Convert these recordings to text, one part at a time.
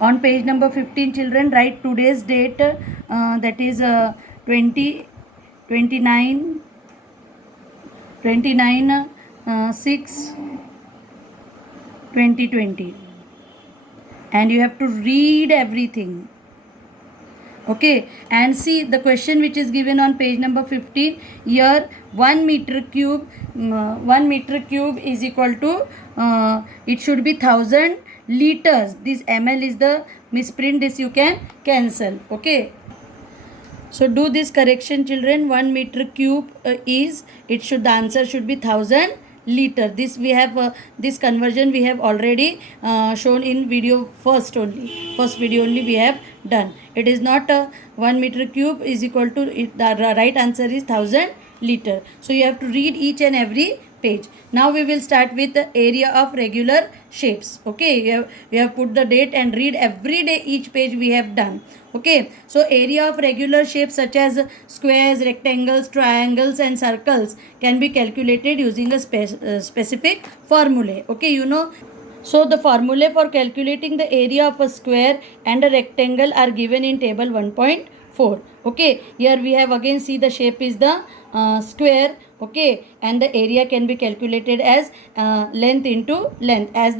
On page number 15, children, write today's date, that is 29 6 2020, and you have to read everything. Okay, and see the question which is given on page number 15. Here 1 meter cube, 1 meter cube is equal to, it should be 1000 liters. This ml is the misprint, this you can cancel. Okay, so do this correction, children. 1 meter cube is, it should, the answer should be 1000 liter. This we have, this conversion we have already shown in video first video only we have done. It is not 1 meter cube is equal to it, the right answer is 1000 liter. So you have to read each and every page. Now we will start with the area of regular shapes. Okay, we have put the date and read every day each page we have done. Okay, so area of regular shapes such as squares, rectangles, triangles and circles can be calculated using a specific formula. Okay, you know, so the formula for calculating the area of a square and a rectangle are given in table 1.4. Okay, here we have again, see the shape is the square. Okay, and the area can be calculated as length into length, as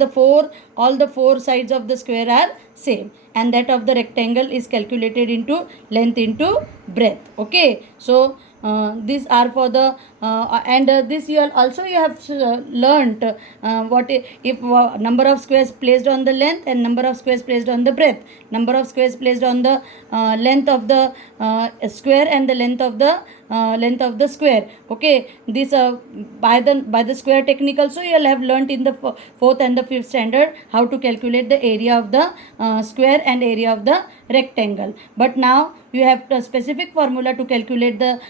all the four sides of the square are same, and that of the rectangle is calculated into length into breadth. Okay, so these are for the and this you also you have learnt what if number of squares placed on the length and number of squares placed on the breadth, number of squares placed on the length of the square and the length of the square. Okay, this by the square technique also you will have learnt in the fourth and the fifth standard how to calculate the area of the square and area of the rectangle. But now you have a specific formula to calculate the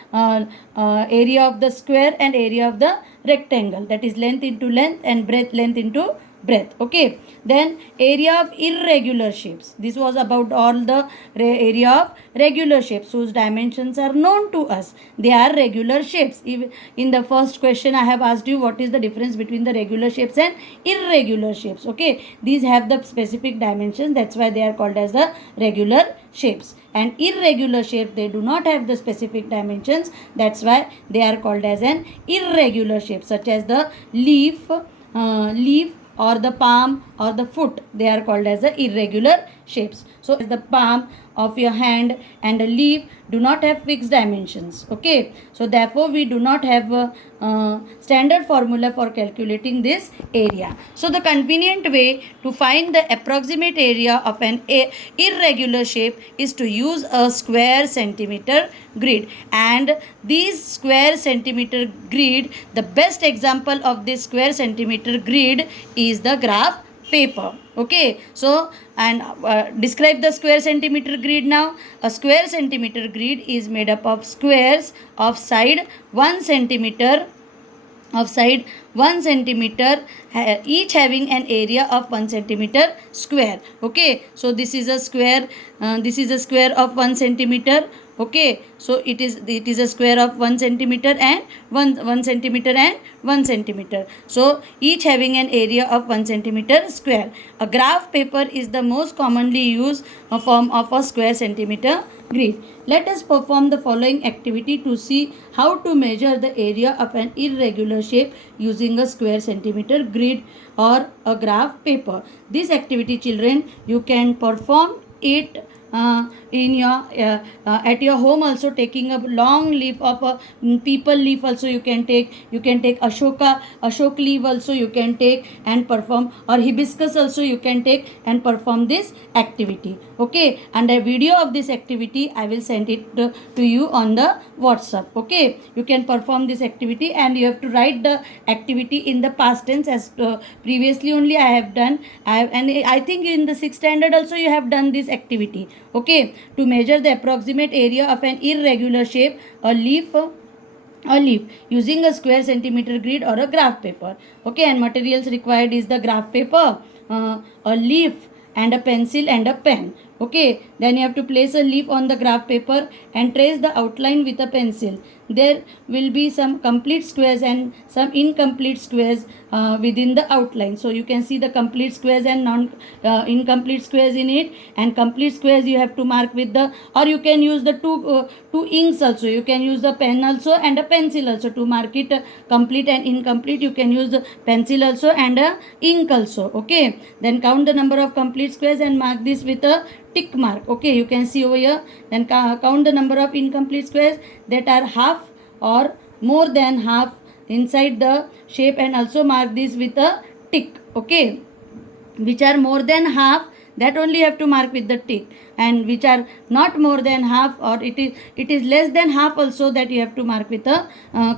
area of the square and area of the rectangle, that is length into length and breadth, length into breadth. Okay, then area of irregular shapes. This was about all the area of regular shapes whose dimensions are known to us. They are regular shapes. In the first question I have asked you what is the difference between the regular shapes and irregular shapes. Okay, these have the specific dimensions, that's why they are called as the regular shapes. And irregular shape, they do not have the specific dimensions, that's why they are called as an irregular shape, such as the leaf or the palm or the foot. They are called as the irregular shapes. So the palm of your hand and a leaf do not have fixed dimensions. Okay, so therefore we do not have a standard formula for calculating this area. So the convenient way to find the approximate area of an irregular shape is to use a square centimeter grid, and this square centimeter grid, the best example of this square centimeter grid is the graph paper. Okay, so and describe the square centimeter grid now. A square centimeter grid is made up of squares of side 1 centimeter each having an area of 1 centimeter square. Okay, so this is a square of 1 centimeter. Okay, so it is a square of 1 centimeter and 1 centimeter and 1 centimeter. So each having an area of 1 centimeter square. A graph paper is the most commonly used form of a square centimeter grid. Let us perform the following activity to see how to measure the area of an irregular shape using a square centimeter grid or a graph paper. This activity, children, you can perform it in your at your home also, taking a long leaf of a people leaf also you can take ashok leaf also you can take and perform, or hibiscus also you can take and perform this activity. Okay, and a video of this activity I will send it to you on the WhatsApp. Okay, you can perform this activity and you have to write the activity in the past tense as previously only I have done. And I think in the 6th standard also you have done this activity. Okay, to measure the approximate area of an irregular shape, a leaf using a square centimeter grid or a graph paper. Okay, and materials required is the graph paper, a leaf and a pencil and a pen. Okay, then you have to place a leaf on the graph paper and trace the outline with a pencil. There will be some complete squares and some incomplete squares within the outline. So you can see the complete squares and incomplete squares in it, and complete squares you have to mark with the, or you can use the two inks also. You can use the pen also and a pencil also to mark it complete and incomplete. You can use the pencil also and a ink also. Okay, then count the number of complete squares and mark this with a tick mark. Okay, you can see over here. Then count the number of incomplete squares that are half or more than half inside the shape and also mark this with a tick. Okay, which are more than half, that only you have to mark with the tick, and which are not more than half, or it is less than half also, that you have to mark with a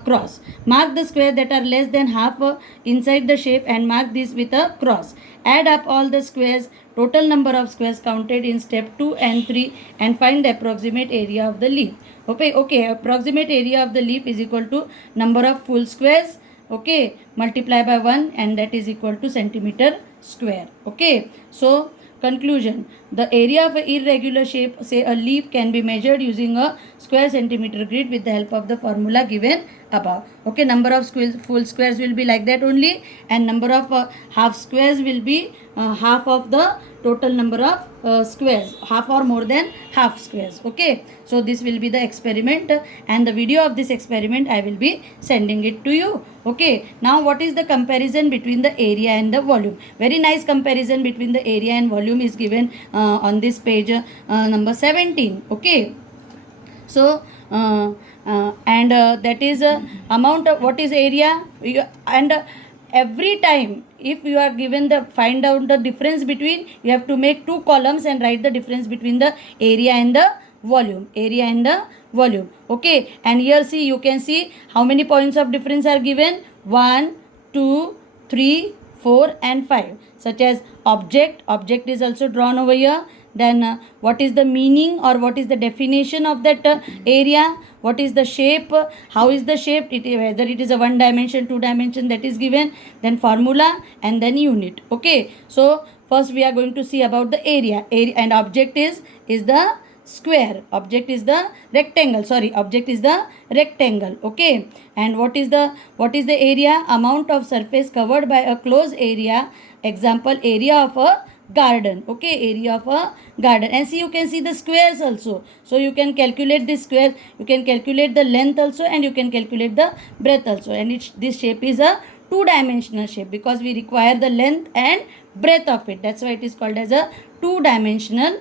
cross. Mark the square that are less than half inside the shape and mark this with a cross. Add up all the squares, total number of squares counted in step 2 and 3, and find the approximate area of the leaf. Okay, approximate area of the leaf is equal to number of full squares, okay, multiply by 1, and that is equal to centimeter square. Okay, so conclusion, the area of an irregular shape, say a leaf, can be measured using a square centimeter grid with the help of the formula given above. Okay, number of full squares will be like that only, and number of half squares will be half of the total number of squares, half or more than half squares. Okay, so this will be the experiment, and the video of this experiment I will be sending it to you. Okay, now what is the comparison between the area and the volume? Very nice comparison between the area and volume is given on this page number 17. Okay, so that is amount of what is area, and every time if you are given the find out the difference between, you have to make two columns and write the difference between the area and the volume, area and the volume. Okay, and here see, you can see how many points of difference are given: 1, 2, 3, 4 and 5. Such as object is also drawn over here. Then what is the meaning or what is the definition of that area? What is the shape? How is the shape? Whether it is a 1 dimension, 2 dimension, that is given. Then formula and then unit. Okay, so first we are going to see about the area. And object is the square. Object is the rectangle. Object is the rectangle. Okay, and what is the area? Amount of surface covered by a closed area. Example, area of a garden. Okay, area of a garden. And see, you can see the squares also, so you can calculate this square, you can calculate the length also, and you can calculate the breadth also. And this shape is a two-dimensional shape because we require the length and breadth of it. That's why it is called as a two-dimensional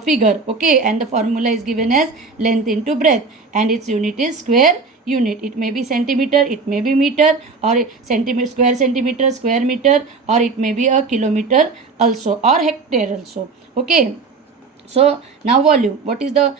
figure. Okay, and the formula is given as length into breadth, and its unit is square unit. It may be centimeter, it may be meter, or centimeter, square meter, or it may be a kilometer also, or hectare also. Okay, so now volume. What is the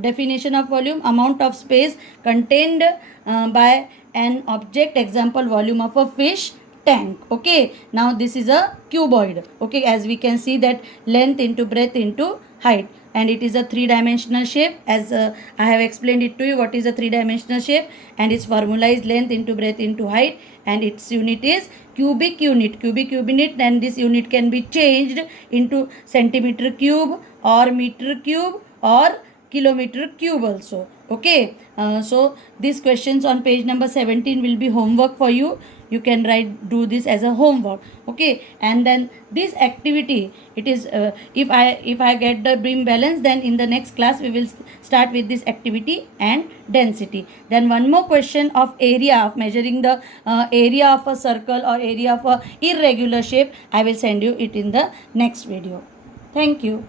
definition of volume? Amount of space contained by an object. Example, volume of a fish tank. Okay, now this is a cuboid. Okay, as we can see that length into breadth into height, and it is a three-dimensional shape, as I have explained it to you what is a three-dimensional shape, and its formula is length into breadth into height, and its unit is cubic unit. And this unit can be changed into centimeter cube or meter cube or kilometer cube also. Okay, so these questions on page number 17 will be homework for you. You can do this as a homework. Okay, and then this activity, it is if I get the beam balance, then in the next class we will start with this activity and density. Then one more question of area, of measuring the area of a circle or area of a irregular shape, I will send you it in the next video. Thank you.